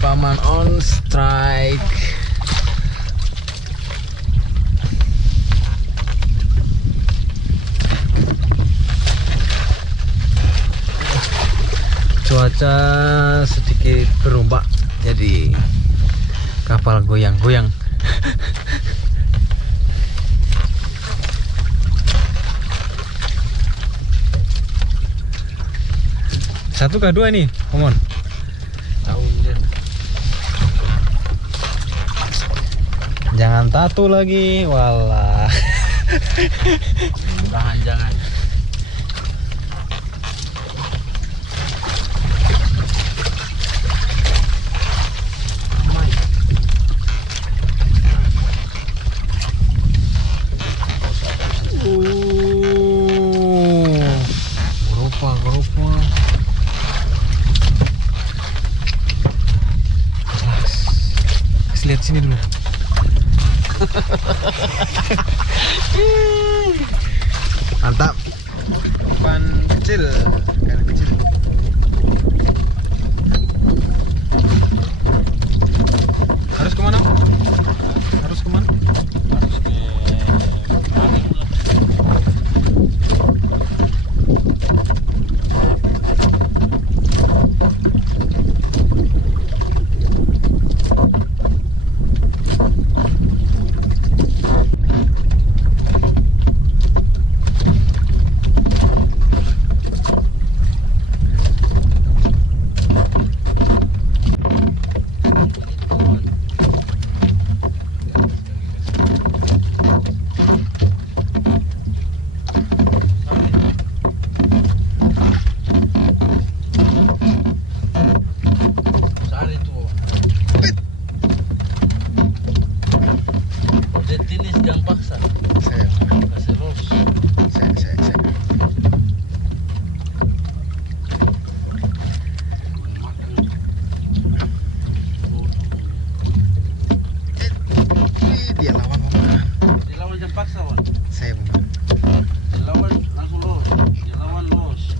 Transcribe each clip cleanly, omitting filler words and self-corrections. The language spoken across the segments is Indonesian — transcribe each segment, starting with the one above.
Paman on strike. Cuaca sedikit berombak, jadi kapal goyang-goyang. Satu kah dua ini, Omon? Tahu dia. Jangan tato lagi, walah. Jangan. Geropa. Lihat sini dulu. Mantap. Umpan kecil. Harus kemana? Harus kemana? Harus ke Mancing lah. Jangan paksa. Kasih los. Dia lawan Mama. Dia lawan jangan paksa, Wan. Saya Mama. Dia lawan langsung los. Dia lawan los.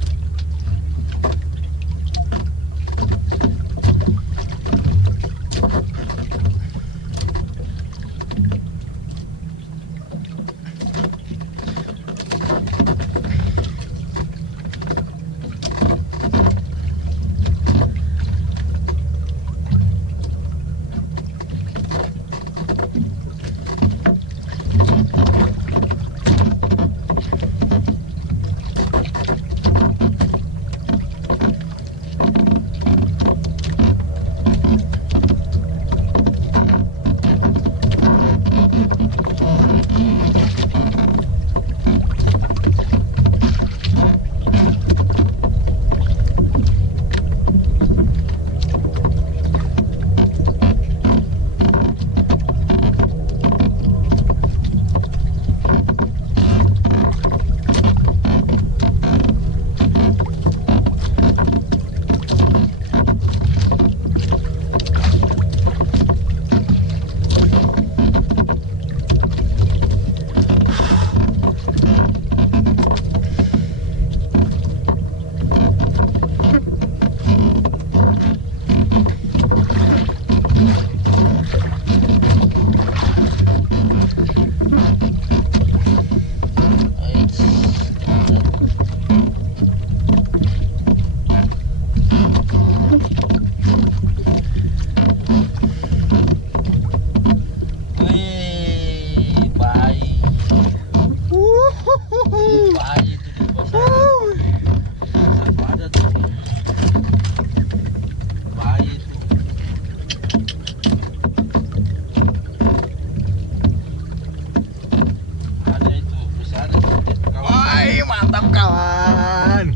Mantap kawan.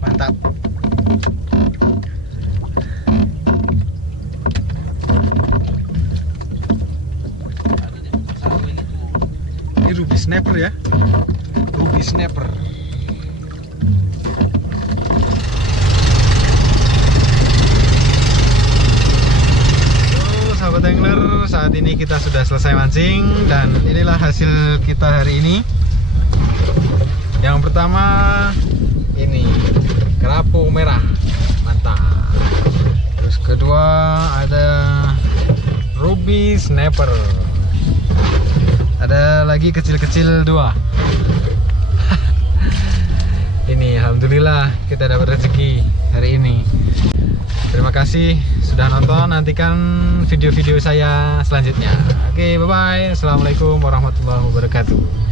Mantap. Ini ruby snapper ya. Ruby snapper. Sahabat angler, saat ini kita sudah selesai mancing dan inilah hasil kita hari ini. Yang pertama ini kerapu merah, mantap. Terus kedua ada ruby snapper. Ada lagi kecil-kecil 2. Ini alhamdulillah kita dapat rezeki hari ini. Terima kasih sudah nonton. Nantikan video-video saya selanjutnya. Oke, bye bye. Assalamualaikum warahmatullahi wabarakatuh.